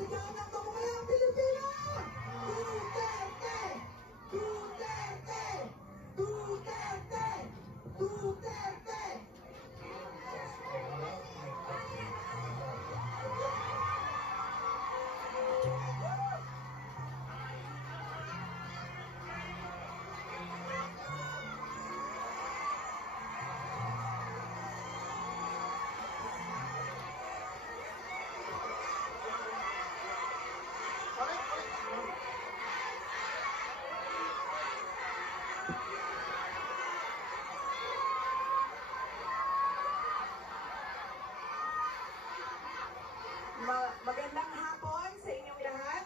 Sigaw ng Pamamayang Pilipino! Duterte! Duterte! Duterte! Duterte! Magandang hapon sa inyong lahat.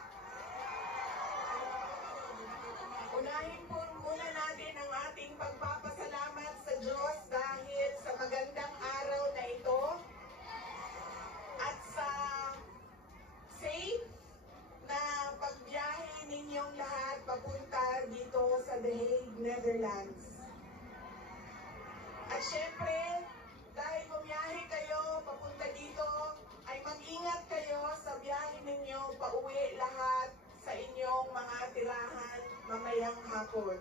Unahin po muna natin ang ating pagpapasalamat sa Diyos dahil sa magandang araw na ito at sa safe na pagbiyahe ninyong lahat papunta dito sa The Hague, Netherlands. At syempre, dahil bumiyahe kayo papunta dito, ay mag-ingat kayo sa biyahe ninyo pauwi lahat sa inyong mga tirahan mamayang hapon.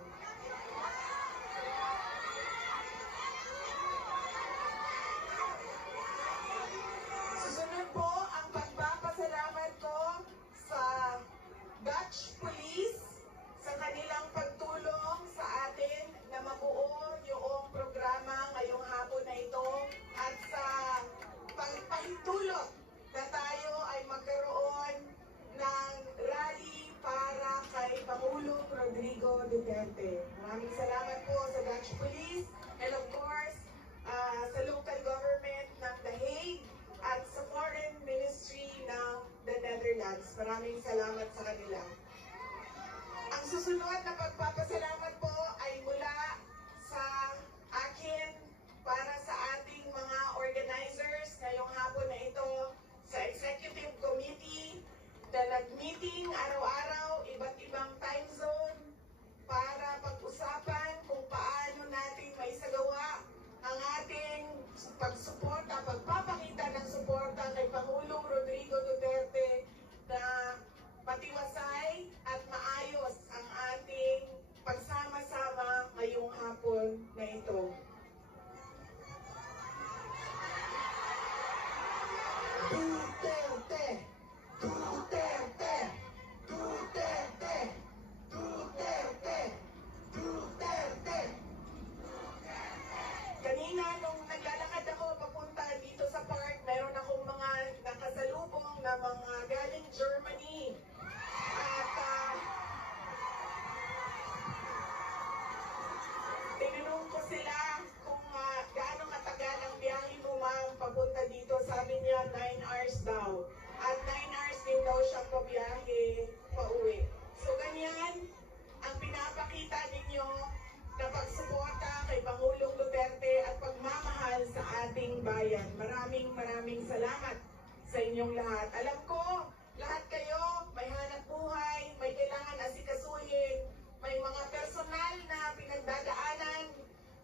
Susunod po ang pagpapasalamat ko sa Dutch Police sa kanilang pagtulong sa atin na mabuo yung programa ngayong hapon na ito at sa pagpahintulot na tayo ay magkaroon ng rally para kay Pangulong Rodrigo Duterte. Maraming salamat po sa Dutch Police and of course sa local government ng The Hague at sa Foreign Ministry ng the Netherlands. Maraming salamat sa kanila. Ang susunod na pagpapasalamat po ay mula sa akin para sa ating mga organizers ngayong hapon na ito sa Executive Committee na nag-meeting araw-araw, iba't ibang time zone para pag-usapan kung paano natin maisagawa ang ating pagsuporta, pagpapakita ng suporta kay Pangulong Rodrigo Duterte na matiwasay at maayos ang ating pagsama-sama ngayong hapon na ito. Duterte! Duterte! Duterte! Duterte! Duterte! Kanina nung naglalakad ako papunta dito sa park, meron akong mga nakasalubong na mga galing Germany. At tinanong ko sila kung gaano katagal ang biyahe mo ma'am papunta dito. Sabi niya 9 hours daw. At 9 hours din daw siyang pabiyahe pauwi. So ganyan ang pinapakita ninyo na pagsuporta kay Pangulong Duterte at pagmamahal sa ating bayan. Maraming salamat sa inyong lahat. Alam ko, lahat kayo may hanap buhay, may kailangan asikasuhin, may mga personal na pinagdadaanan,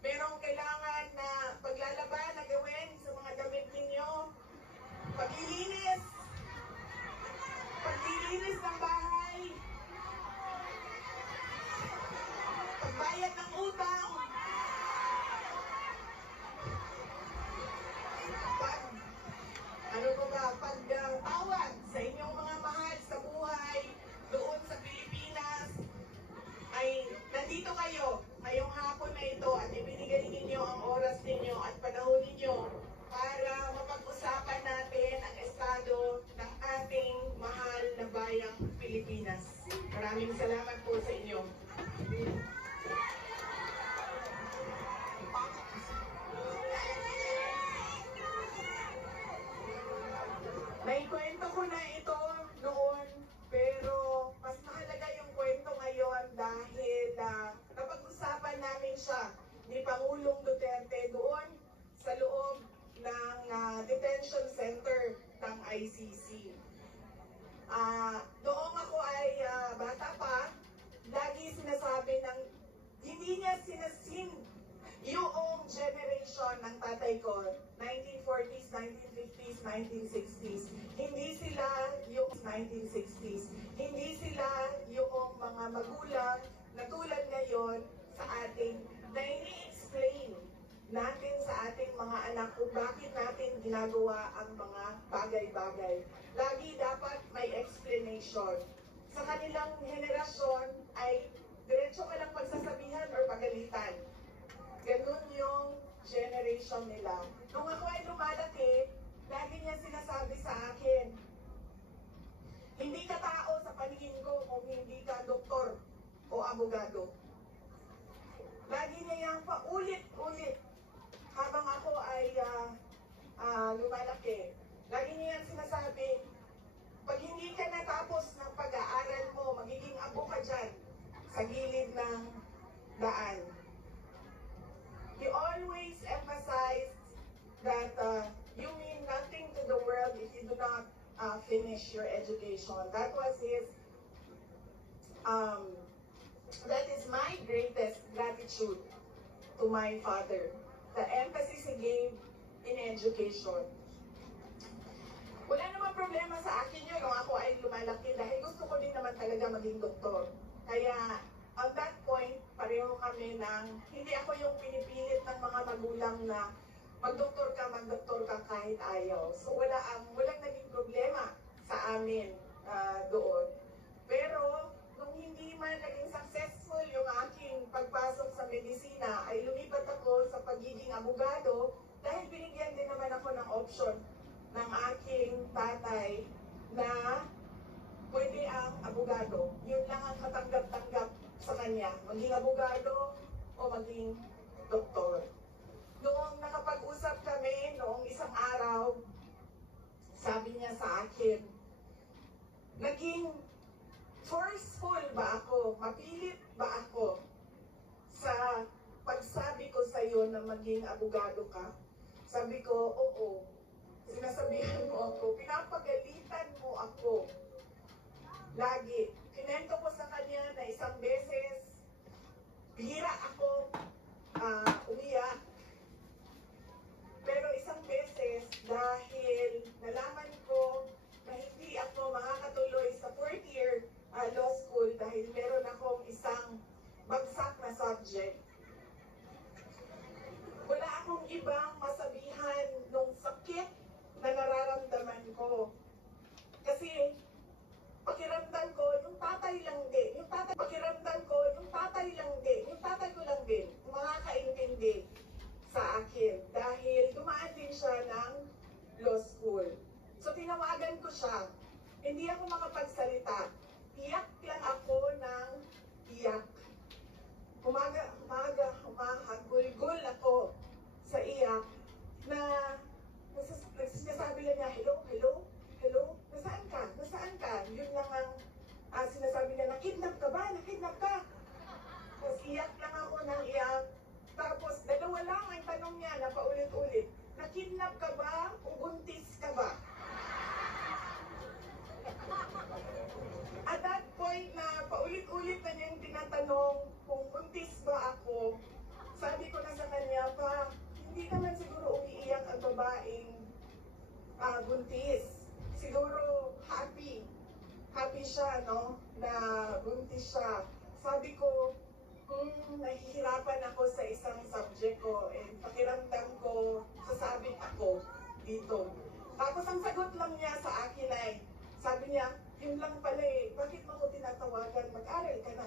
merong kailangan na paglalaban na gawin sa mga damit ninyo, paglilinis ng bahay, pagbayad ng utang, pagtawad sa inyong mga mahal sa buhay doon sa Pilipinas, ay nandito kayo ngayong hapon na ito at ibinigay ninyo ang oras ninyo at panahon ninyo para mapag-usapan natin ang estado ng ating mahal na bayang Pilipinas. Maraming salamat po sa inyo. Naikwento ko na ito noon, pero mas mahalaga yung kwento ngayon dahil napag-usapan namin siya ni Pangulong Duterte doon sa loob ng detention center ng ICC. Noong ako ay bata pa, lagi sinasabi ng hindi niya sinasin yung generation ng tatay ko, 1940s, 1950s, 1960s. Hindi sila yung 1960s. Hindi sila yung mga magulang na tulad ngayon sa atin na ini-explain natin sa ating mga anak kung bakit natin ginagawa ang mga bagay-bagay. Lagi dapat may explanation. Sa kanilang henerasyon ay diretso ka lang pagsasabihan or pagalitan. Ganun yung generation nila. Nung ako ay lumalaki, lagi niya sinasabi sa akin, hindi ka tao sa paningin ko kung hindi ka doktor o abogado. Lagi niya yung paulit-ulit habang ako ay lumalaki. Lagi niya yung sinasabi, pag hindi ka natapos ng pag-aaral mo, magiging abo ka dyan sa gilid ng daan. He always emphasized that you mean nothing to the world if you do not finish your education. That was his, that is my greatest gratitude to my father. The emphasis he gave in education. Wala namang problema sa akin yun nung ako ay lumalaki dahil gusto ko din naman talaga maging doktor. Kaya at that point, pareho kami ng, hindi ako yung pinipilit ng mga magulang na magdoktor ka kahit ayaw. So walang naging problema sa amin doon. Pero nung hindi man naging successful yung aking pagpasok sa medisina, ay lumipat ako sa pagiging abogado dahil binigyan din naman ako ng option ng aking tatay na pwede ang abogado. Yun lang ang katanggap-tanggap sa kanya, maging abogado o maging doktor. Noong nakapag-usap kami, noong isang araw, sabi niya sa akin, naging forceful ba ako, mapilit ba ako sa pagsabi ko sa iyo na maging abogado ka? Sabi ko, oo. Sinasabihan mo ako, pinapagalitan mo ako. Lagi. Kinento ko sa kanya na isang beses, bihira ako umiyak. Pero isang beses, dahil nalaman ko na hindi ako makakatuloy sa 4th year law school dahil meron akong isang bagsak na subject. Wala akong ibang masabihan nung sakit na nararamdaman ko. Kasi pakiramdam ko, yung tatay lang din. Pakiramdam ko, yung tatay lang din. Yung tatay ko lang din. Makakaintindi sa akin. Dahil dumaan din siya ng law school. So tinawagan ko siya. Hindi ako makapagsalita. Iyak lang ako ng iyak. Humahagulgul ako sa iyak na sinasabi lang niya, hello, hello, hello, nasaan ka? Nasaan ka? Yun lang ang sinasabi niya, nakidnap ka ba? Nakidnap ka? Tapos iyak lang ako ng iyak. Tapos dalawa lang ang tanong niya na paulit-ulit, nakidnap ka ba o buntis ka ba? At that point na paulit-ulit na niyang tinatanong kung buntis ba ako, sabi ko na sa kanya pa, hindi naman siguro umiiyak ang babaeng buntis. Siguro happy. Happy siya, no? Na buntis siya. Sabi ko, nahihirapan ako sa isang subject ko. Pakiramdam ko, sasabit ako dito. Tapos ang sagot lang niya sa akin ay, sabi niya, yun lang pala bakit mo ko tinatawagan? Mag-aral ka na.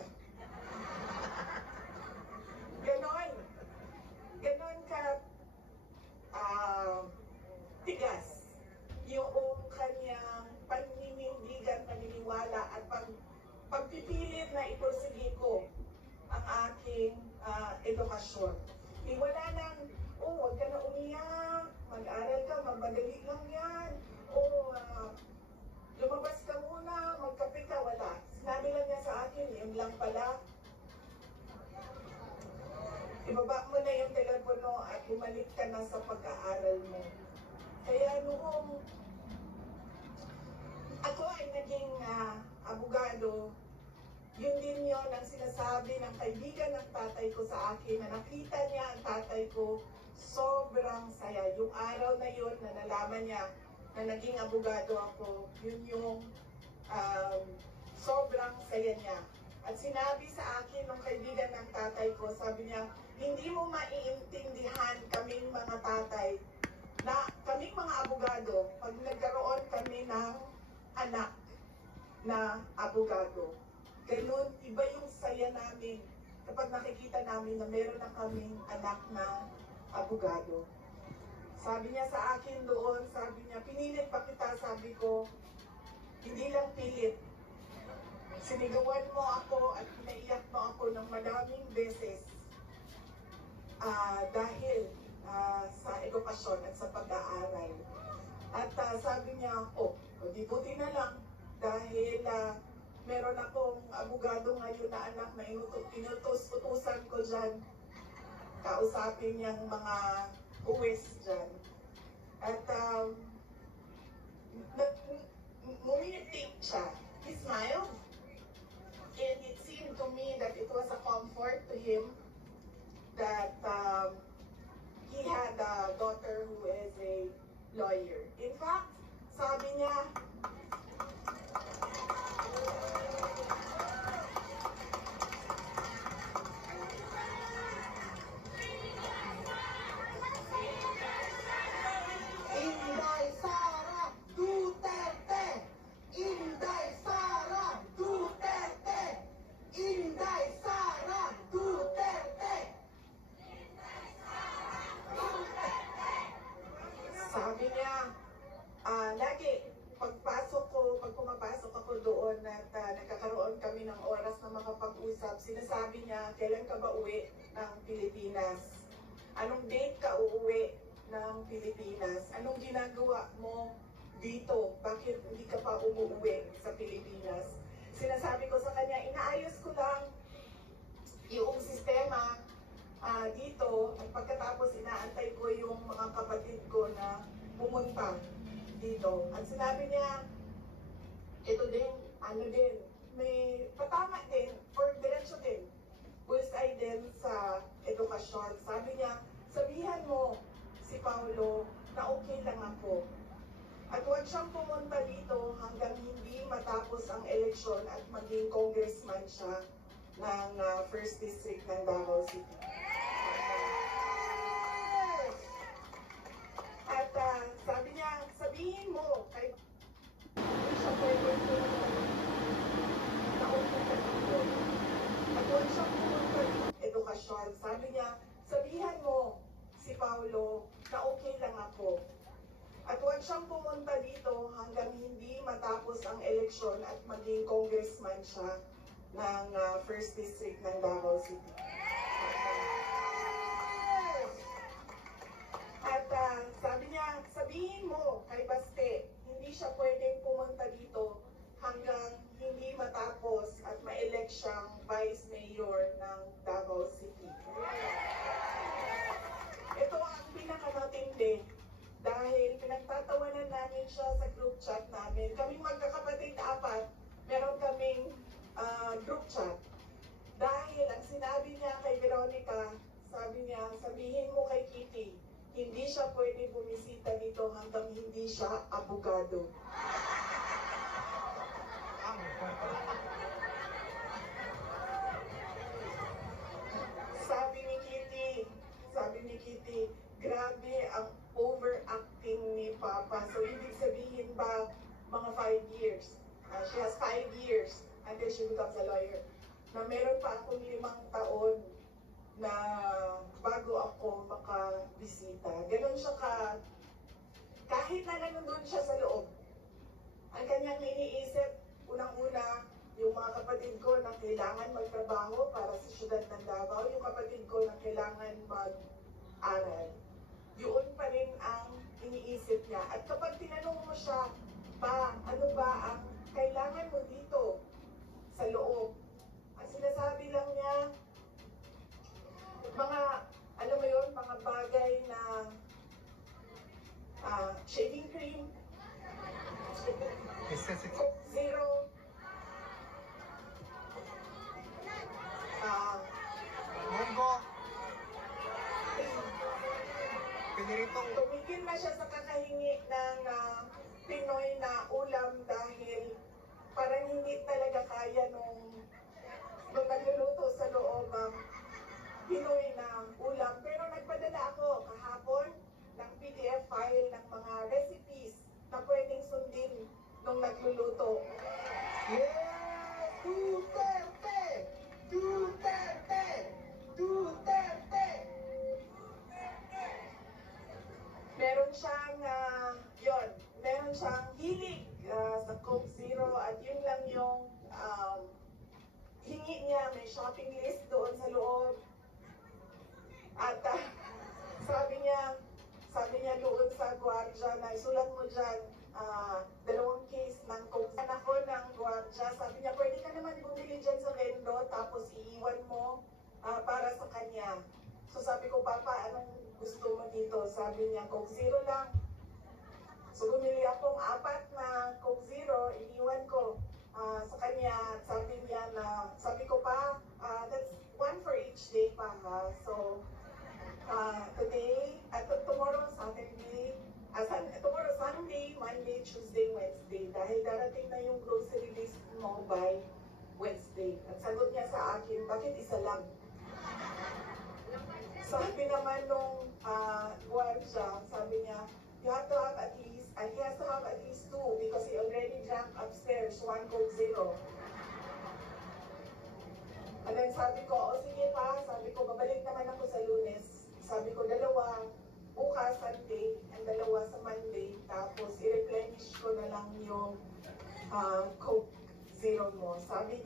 Ganon. Ganon ka tigas yung kanyang paniniwala at pagpipilit na ipursige ko ang aking edukasyon. Wala nang, huwag ka na umiyak, mag-aral ka, magmadali lang yan, lumabas ka muna, magkape ka, wala. Sinabi lang niya sa akin, yun lang pala. Ibaba mo na yung telepono at bumalik ka na sa pag-aaral mo. Kaya noong ako ay naging abogado, yun din yun ang sinasabi ng kaibigan ng tatay ko sa akin na nakita niya ang tatay ko, sobrang saya. Yung araw na yun na nalaman niya na naging abogado ako, yun yung sobrang saya niya. At sinabi sa akin ng kaibigan ng tatay ko, sabi niya, hindi mo maiintindihan kaming mga tatay na kaming mga abogado pag nagkaroon kami ng anak na abogado. Ganun, iba yung saya namin kapag nakikita namin na meron na kaming anak na abogado. Sabi niya sa akin doon, sabi niya, pinilit pa kita, sabi ko, hindi lang pilit. Sinigawan mo ako at pinaiyak mo ako ng maraming beses dahil sa edukasyon at sa pag-aaral. At sabi niya, di buti na lang dahil meron akong abogado ngayon na anak na inutos-utusan ko dyan. Kausapin niyang mga uwes dyan. At ngumiti siya. He smiled. And it seemed to me that it was a comfort to him that he had a daughter who is a lawyer. In fact, sabi niya, Inday Sara Duterte! Inday Sara Duterte! Inday Sara Duterte! Sabi niya, lagi, pag pumapasok ako doon at nagkakaroon kami ng oras na makapag-usap, sinasabi niya, kailan ka ba uwi ng Pilipinas? Anong date ka uuwi ng Pilipinas? Anong ginagawa mo dito? Bakit hindi ka pa umuwi sa Pilipinas? Sinasabi ko sa kanya, inaayos ko lang yung sistema dito at pagkatapos inaantay ko yung mga kapatid ko na pumunta dito. At sinabi niya, ito din, may patama din, or diretso din, bullseye din sa edukasyon. Sabi niya, sabihan mo si Paulo na okay lang ako. At huwag siyang pumunta dito hanggang hindi matapos ang eleksyon at maging congressman siya ng 1st District ng Davao City. At sabi niya, sabihin mo kay hindi siya pwede na umunta dito. At huwag siyang pumunta dito edukasyon. Sabi niya, sabihan mo si Paulo na okay lang ako. At huwag siyang pumunta dito hanggang hindi matapos ang eleksyon at maging congressman siya ng 1st District ng Davao City. At sabi niya, sabihin mo kay Baste, hindi siya pwedeng pumunta dito hanggang hindi matapos at ma-elect siyang Vice Mayor ng Davao City. Ito ang pinakamatindi dahil pinagtatawanan namin siya sa group chat namin. Kaming magkakapatid apat, meron kaming group chat. Dahil ang sinabi niya kay Veronica, sabi niya, sabihin mo kay Kitty, hindi siya pwede bumisita dito hanggang hindi siya abogado. Sabi ni Kitty, grabe ang overacting ni Papa. So, ibig sabihin ba, mga 5 years. She has 5 years until she becomes a lawyer. Na meron pa akong 5 taon na bago ako makabisita. Ganon siya kahit na nandun siya sa loob. Ang kanyang iniisip, unang-una, yung mga kapatid ko na kailangan magtrabaho para sa syudad ng Davao, yung kapatid ko na kailangan mag-aral. Yun pa rin ang iniisip niya. At kapag tinanong mo siya, ano ba ang kailangan mo dito sa loob? Ang sinasabi lang niya, alam mo yun, mga bagay na shaving cream, Coke Zero, Munggo. Piniritong. tumigil na siya sa kakahingi ng Pinoy na ulam dahil para nagluluto. Yes! Duterte! Duterte! Duterte! Meron siyang, meron siyang hilig sa Coke Zero at yun lang yung hingi niya. May shopping list doon sa loob. At sabi niya doon sa gwardiya na isulat mo dyan, 2 case ng Coke. Anak ko ng gwardiya, sabi niya, pwede ka naman bumili dyan sa vendo, tapos iiwan mo para sa kanya. So sabi ko, Papa, anong gusto mo dito? Sabi niya, Coke Zero lang. So bumili akong 4 na Coke Zero, iniwan ko sa kanya. Sabi ko pa, that's 1 for each day pa ha. So today, tomorrow Saturday, tomorrow Sunday, Monday, Tuesday, Wednesday. Dahil darating na yung grocery list mo by Wednesday. At sagot niya sa akin, bakit isa lang? Sabi naman nung gwardiya, sabi niya, you have to have at least, he has to have at least 2 because he already drank upstairs 1 Coke Zero. And then sabi ko, o sige pa, sabi ko, babalik naman ako sa Lunes. Sabi ko, 2 bukas Sunday and 2 sa Monday. Tapos i-replenish ko na lang yung Coke Zero mo. Sabi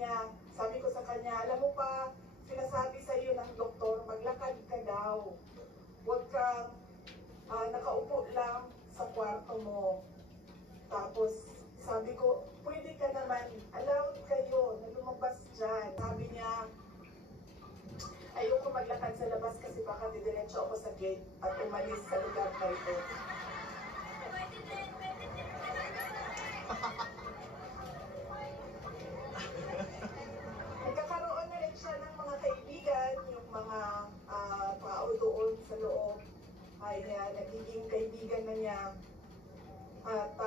ko sa kanya, alam mo pa, sinasabi sa iyo ng doktor, maglakad ka daw. Huwag kang nakaupo lang sa kwarto mo. Tapos sabi ko, pwede ka naman, allowed kayo na lumabas dyan. Sabi niya, ayoko maglakad sa labas kasi baka didiretso ako sa gate at umalis sa lugar na ito. Nagkakaroon na rin siya ng mga kaibigan, yung mga tao doon sa loob ay nagiging kaibigan na niya. At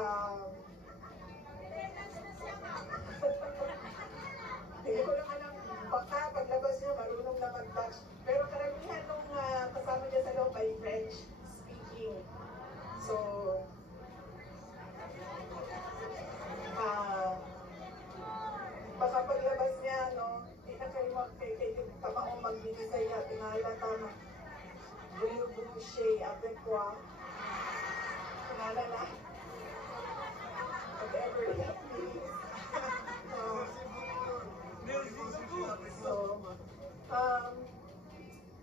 hindi ko lang alam, baka paglabas niya marunong na mag-touch. Pero karamihan nung kasama niya sa loob ay French speaking. So, baka paglabas niya, no, hindi na kayo tamaong magbibisay at tinalata na boucher avec quoi. Tinala na. Whatever that means. So,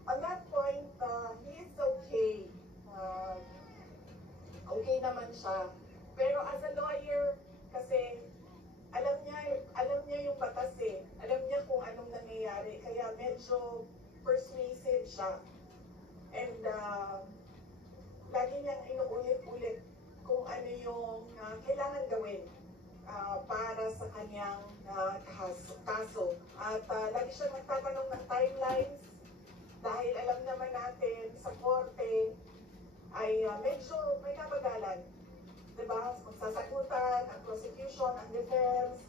on that point, he is okay. Okay naman siya. Pero as a lawyer, kasi alam niya yung batas eh. Alam niya kung anong nangyayari. Kaya medyo persuasive siya. And lagi niyang inuulit-ulit kung ano yung kailangan gawin para sa kanyang kaso. At lagi siya magtatanong ng timelines dahil alam naman natin sa korte ay medyo may kabagalan. Diba? Magsasagutan, ang prosecution, ang defense,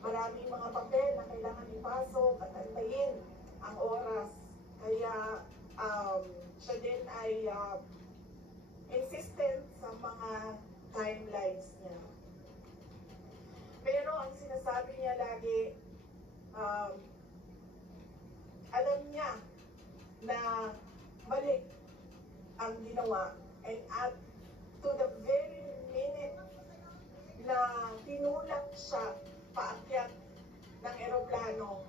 maraming mga papel na kailangan ipasok at antayin ang oras. Kaya siya din ay insistent sa mga timelines niya. Pero ang sinasabi niya lagi, alam niya na mali ang ginawa. And at to the very minute na tinulak siya paakyat ng eroplano,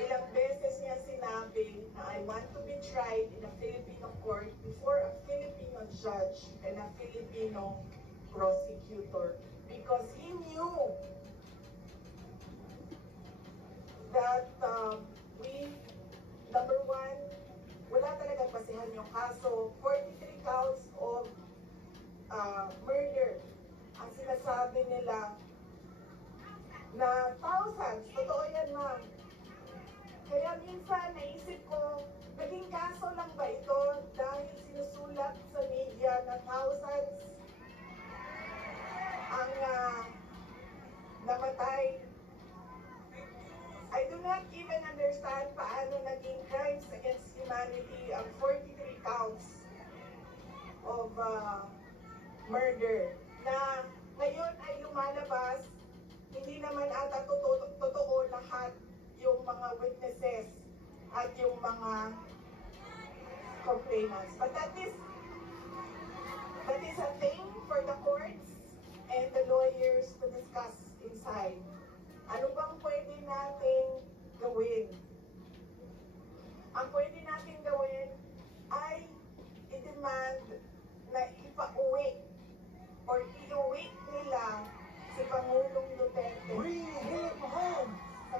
ilang beses niya sinabi na I want to be tried in a Filipino court before a Filipino judge and a Filipino prosecutor. Because he knew that number 1, wala talagang basihan yung kaso. 43 counts of murder. Ang sinasabi nila na thousands, totoo yan ma'am. Kaya minsan naisip ko, naging kaso lang ba ito dahil sinusulat sa media na thousands ang namatay. I do not even understand paano naging crimes against humanity ang 43 counts of murder na Ngayon ay lumalabas, hindi naman ata totoo lahat yung mga witnesses at yung mga complainants. But that is a thing for the courts and the lawyers to discuss inside. Ano bang pwede nating gawin? Ang pwede nating gawin ay i-demand na ipa-uwi or i-uwi nila si Pangulong Duterte. Bring him home!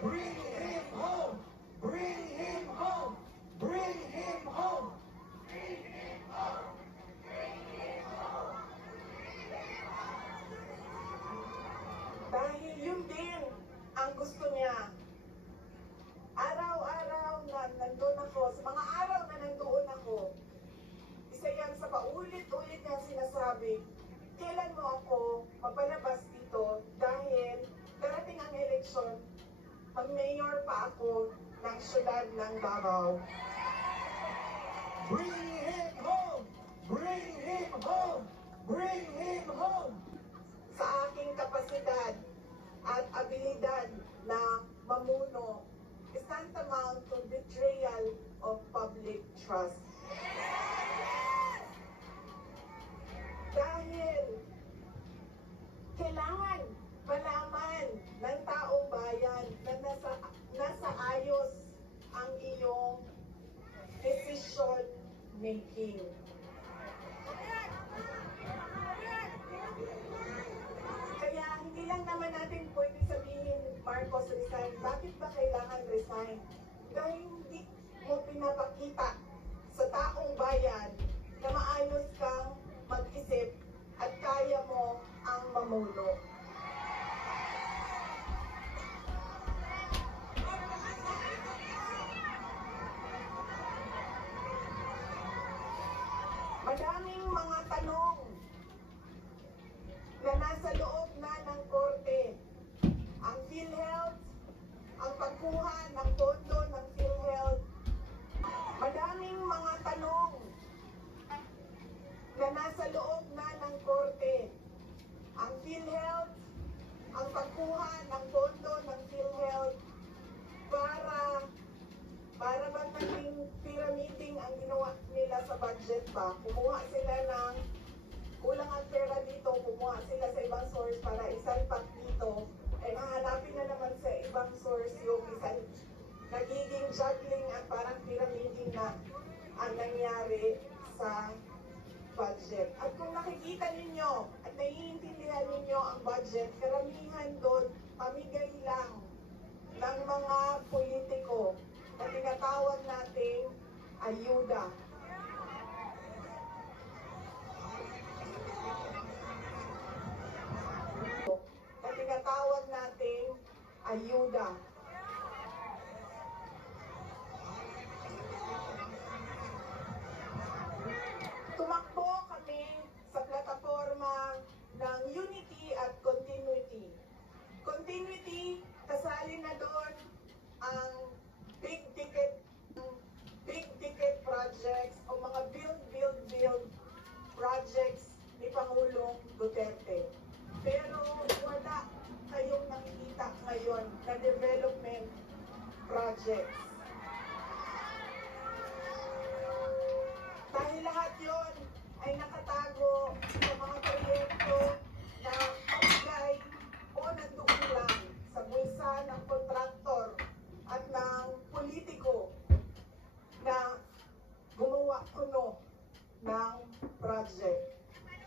Bring him home! Bring him home! Bring him home! Dahil yun din ang gusto niya. Araw-araw na nandun ako, sa mga araw na nandoon ako, isa yan sa paulit-ulit niya sinasabi, kailan mo ako mapalabas dito dahil darating ang eleksyon, mag-mayor pa ako ng syudad ng Davao. Bring him home! Bring him home! Bring him home! Sa aking kapasidad at abilidad na mamuno is tantamount to betrayal of public trust. Dahil kailangan malaman ng taong bayan na nasa ayos ang iyong decision making. Kaya hindi lang naman natin pwede sabihin, Marcos, resign. Bakit ba kailangan resign? Dahil hindi mo pinapakita sa taong bayan na maayos kang mag-isip at kaya mo ang mamuno. Madaming mga tanong na nasa loob na ng korte. Ang PhilHealth, ang pagkuha ng pondo ng PhilHealth. Madaming mga tanong na nasa loob na ng korte. Ang PhilHealth, ang pagkuha ng pondo ng PhilHealth para ba naging pyramiding ang ginawa nila sa budget ba? Kumuha sila ng kulang ang pera dito, kumuha sila sa ibang source para isalpak dito, eh hahanapin na naman sa ibang source yung isang nagiging juggling at parang pyramiding na ang nangyari sa budget. At kung nakikita ninyo at naiintindihan ninyo ang budget, karamihan doon pamigay lang ng mga politiko na tinatawag nating ayuda. Na tinatawag nating ayuda. Tumakbo kami sa plataforma ng unity at continuity. Continuity, kasali na doon ang big ticket projects o mga build projects ni Pangulong Duterte. Pero wala kayong nakikita ngayon na development projects. Dahil lahat yon ay nakatago sa mga proyekto na pamigay o nandoon lang sa bulsa ng kontraktor at ng politiko na gumawa kuno ng project.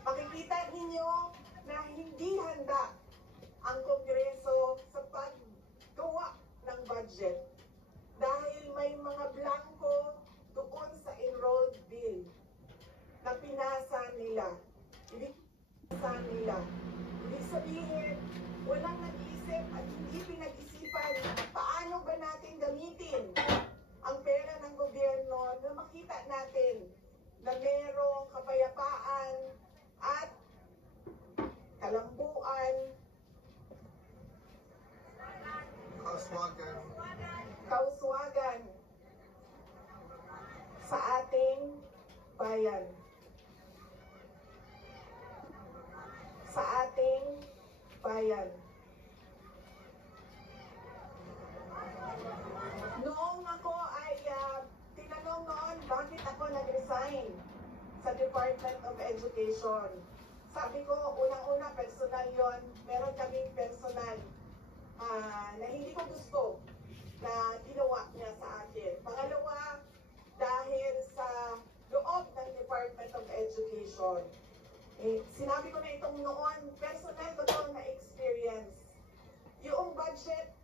Makikita ninyo na hindi handa ang Kongreso sa paggawa ng budget dahil may mga blanco doon sa enrolled bill na pinasa nila. Ibig sabihin, walang nag-iisip at hindi pinag-isipan paano ba natin gamitin ang pera ng gobyerno na makita natin na merong kapayapaan at kalambuan, kauswagan sa ating bayan, sa ating bayan. Noong ako ay tinanong noon bakit ako nag-resign sa Department of Education. Sabi ko, unang-una, personal yon. Meron kaming personal na hindi ko gusto na ginawa niya sa akin. Pangalawa, dahil sa loob ng Department of Education. Sinabi ko na itong noon, personal ko to na experience. Yung budget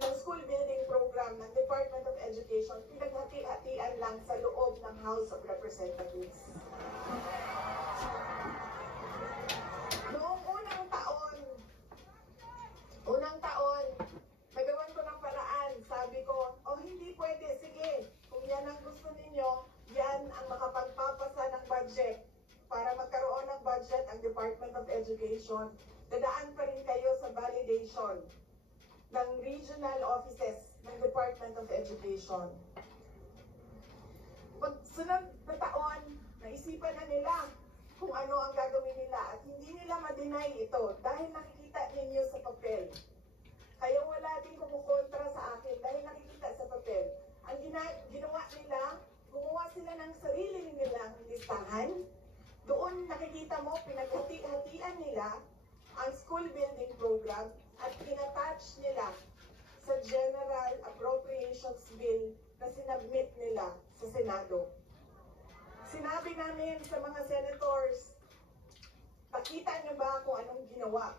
ng school building program ng Department of Education, pinaghati-hatian lang sa loob ng House of Representatives. Noong unang taon, nagawan ko ng paraan. Sabi ko, hindi pwede, sige, kung yan ang gusto ninyo, yan ang makapagpapasa ng budget. Para magkaroon ng budget ang Department of Education, dadaan pa rin kayo sa validation ng regional offices ng Department of Education. Pagsunod na taon, naisipan na nila kung ano ang gagawin nila at hindi nila ma-deny ito dahil nakikita ninyo sa papel. Kaya wala din kumukontra sa akin dahil nakikita sa papel. Ang ginawa nila, gumawa sila ng sarili nilang listahan. Doon nakikita mo, pinaghati-hatian nila ang school building program at inattach nila sa General Appropriations Bill na sinabmit nila sa Senado. Sinabi namin sa mga senators, nakita niyo ba kung anong ginawa?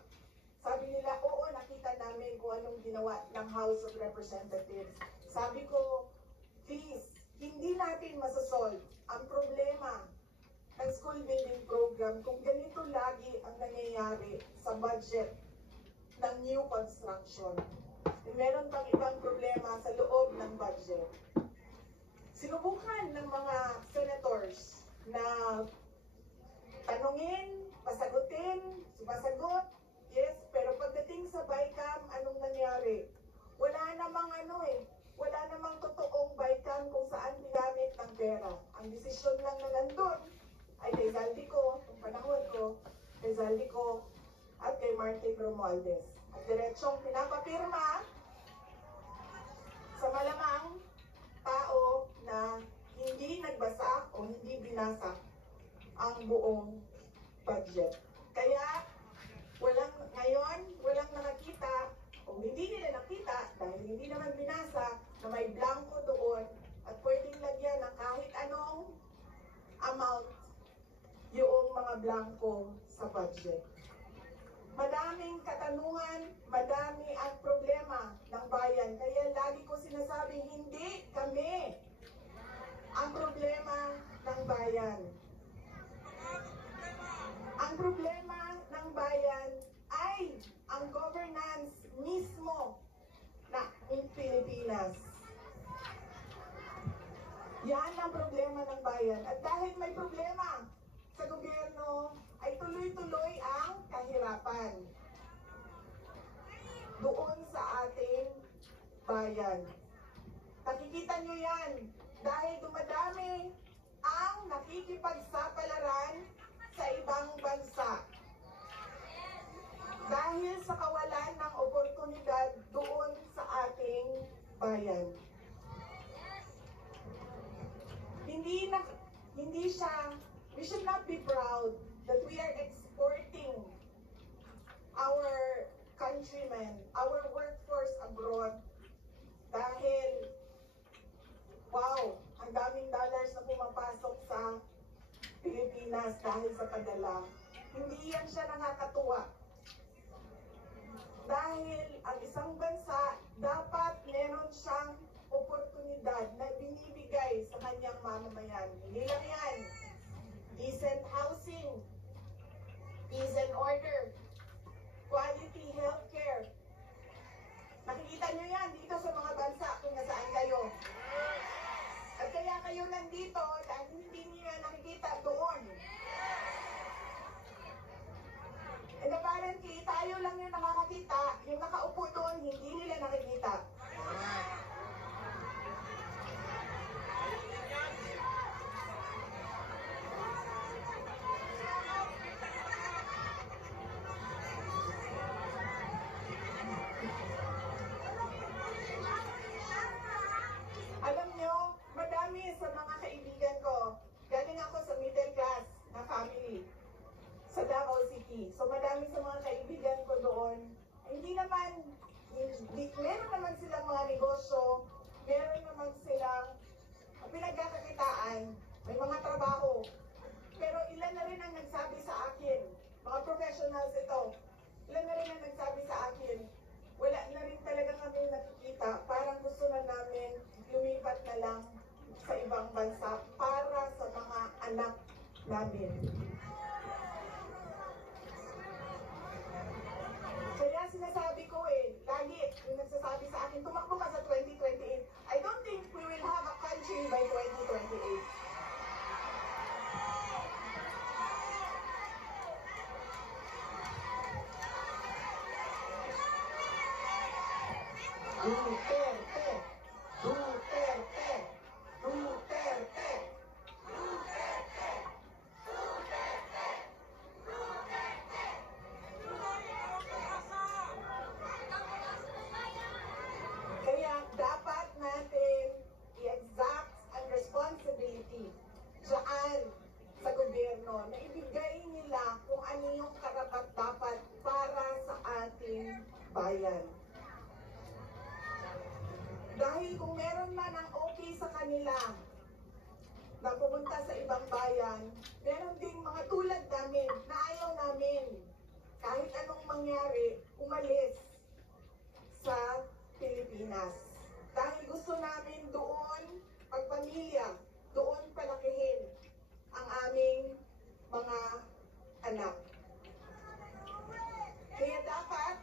Sabi nila, oo, nakita namin kung anong ginawa ng House of Representatives. Sabi ko, please, hindi natin masasolve ang problema ng school building program kung ganito lagi ang nangyayari sa budget ng new construction. Meron pang ibang problema sa loob ng budget. Sinubukan ng mga senators na tanungin, pasagutin, sumasagot, yes, pero pagdating sa BICAM, anong nangyari? Wala namang wala namang totoong BICAM kung saan ginamit ng pera. Ang desisyon lang na nandun ay kay Zaldico, yung panahon ko, kay Zaldico, at kay Martin Romualdez. At diretsong pinapapirma sa malamang tao na hindi nagbasa o hindi binasa ang buong budget. Kaya walang nakakita o hindi nila nakita dahil hindi naman binasa na may blanco doon at pwedeng lagyan ng kahit anong amount yung mga blanco sa budget. Madaming katanungan, madami ang problema ng bayan. Kaya lagi ko sinasabi, hindi kami ang problema ng bayan. Ang problema ng bayan ay ang governance mismo ng Pilipinas. Yan ang problema ng bayan. At dahil may problema sa gobyerno, ay tuloy-tuloy ang kahirapan doon sa ating bayan. Nakikita nyo yan dahil dumadami ang nakikipagsapalaran sa ibang bansa. Dahil sa kawalan ng oportunidad doon sa ating bayan. We should not be proud that we are exporting our countrymen, our workforce abroad dahil, wow, ang daming dollars na pumapasok sa Pilipinas dahil sa padala. Hindi yan siya nakakatuwa. Dahil ang isang bansa dapat meron siyang oportunidad na binibigay sa kanyang mamamayan. Hindi lang yan. Decent housing, peace and order, quality healthcare. Nakikita nyo yan dito sa mga bansa kung nasaan kayo. At kaya kayo nandito dahil hindi nyo yan nakikita doon. And apparently, tayo lang yung nakakakita, yung nakaupo doon, hindi nila nakikita. meron naman silang mga negosyo, meron naman silang pinagkakakitaan, may mga trabaho. Pero ilan na rin ang nagsabi sa akin, mga professionals ito, ilan na rin ang nagsabi sa akin, wala na rin talaga kami nakikita, parang gusto na namin lumipat na lang sa ibang bansa para sa mga anak namin. Kaya sinasabi ko lagi yung nagsasabi sa akin, tumakbo ka sa 2028. I don't think we will have a country by 2028. Duterte! Duterte! Duterte! Kaya dapat natin i-exact ang responsibility dyan sa gobyerno na ibigay nila kung ano yung karapat-dapat para sa ating bayan. Dahil kung meron man ang okay sa kanila na pumunta sa ibang bayan, meron ding mga tulad namin na ayaw namin kahit anong mangyari, umalis sa Pilipinas. Dahil gusto namin doon, pagpamilya, doon palakihin ang aming mga anak. Kaya dapat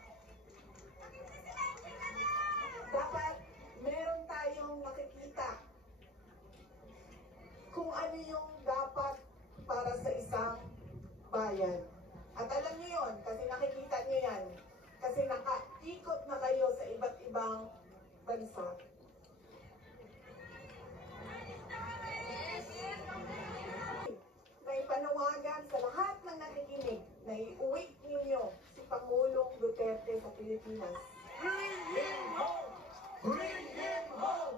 meron tayong nakikita kung ano yung dapat para sa isang bayan. At alam niyo yun, kasi nakikita niyo yan. Kasi nakaikot na kayo sa iba't ibang bansa. Na ipanawagan sa lahat ng nakikinig na iuwi ninyo si Pangulong Duterte sa Pilipinas. Bring him home! Bring him home!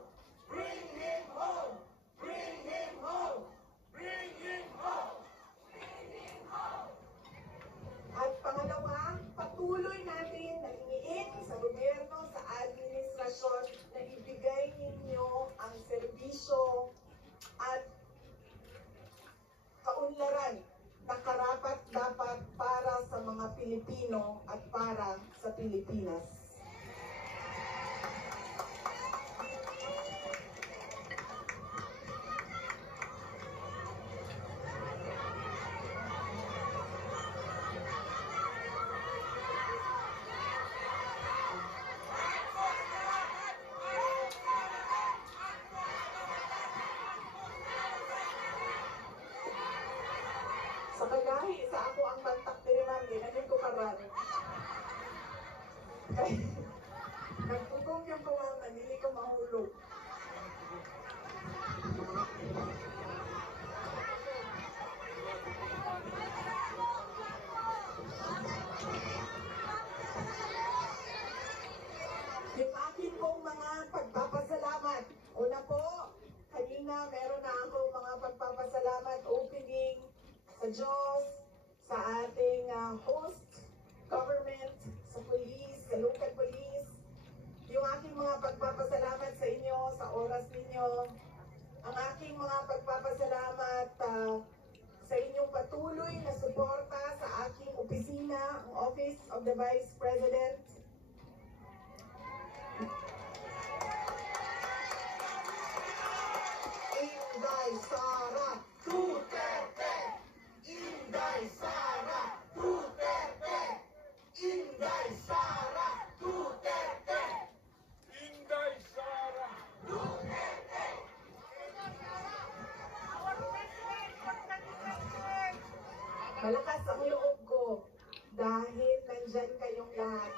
Bring him home! Bring him home! Bring him home! At pangalawa, patuloy natin na hingiin sa gobyerno, sa administrasyon na ibigay ninyo ang serbisyo at kaunlaran na karapat-dapat para sa mga Pilipino at para sa Pilipinas. Sa kagahi, sa ako ang bantak tiriman, ginagin ko karan. Kaya, nagpugong yung kawaman, hindi ko mahulog. Yung akin pong mga pagpapasalamat. Una po, kanina meron na ako mga pagpapasalamat opening sa Diyos, sa ating host government, sa police, sa local police. Yung aking mga pagpapasalamat sa inyo, sa oras ninyo. Ang aking mga pagpapasalamat sa inyong patuloy na suporta sa aking opisina, ang Office of the Vice President. Inday Sara Duterte! Inday Sara Duterte! Inday Sara Duterte! Inday Sara Duterte! Malakas ang loob ko dahil nandyan kayong lahat.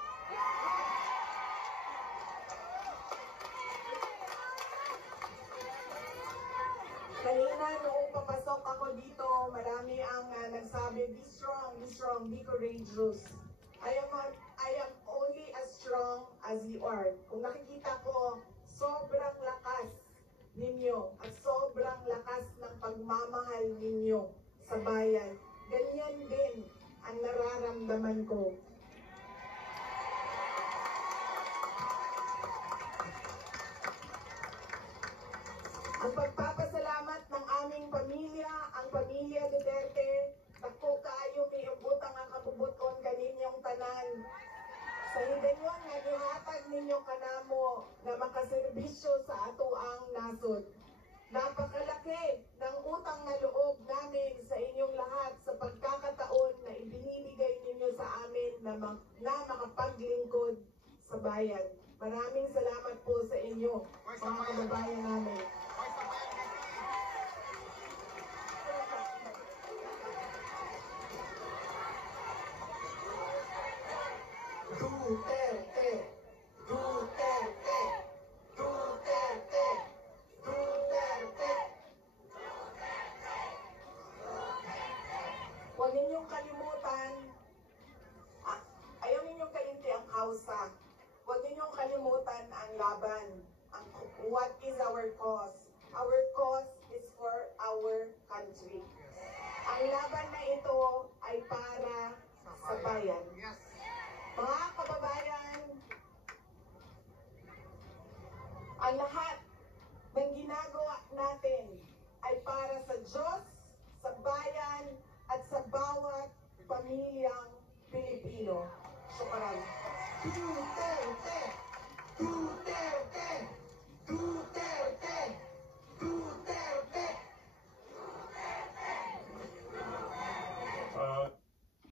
Kanina noong papasok ako dito, marami ang nagsabi, be strong, be courageous. I am only as strong as you are. Kung nakikita ko, sobrang lakas ninyo at sobrang lakas ng pagmamahal ninyo sa bayan. Ganyan din ang nararamdaman ko. Ang pagpapasalamat ng aming pamilya, ang pamilya Duterte, dako kaayo miubutang ang kabubuton kaninyong tanan. Sa higayon nga gihatag ninyo kanamo na makaserbisyo sa ato ang nasod. Napakalaki ng utang na loob namin sa inyong lahat sa pagkakataon na ibinibigay ninyo sa amin na makapaglingkod sa bayan. Maraming salamat po sa inyo, mga kababayan namin. Duterte! Duterte! Duterte! Duterte! Huwag ninyong kalimutan, ayaw ninyong kalimti ang kausa. Huwag ninyong kalimutan ang laban. What is our cause? Our cause is for our country. Ang laban na ito ay para sa bayan. Mga kababayan, ang lahat ng ginagawa natin ay para sa Diyos, sa bayan, at sa bawat pamilyang Pilipino. Shukran.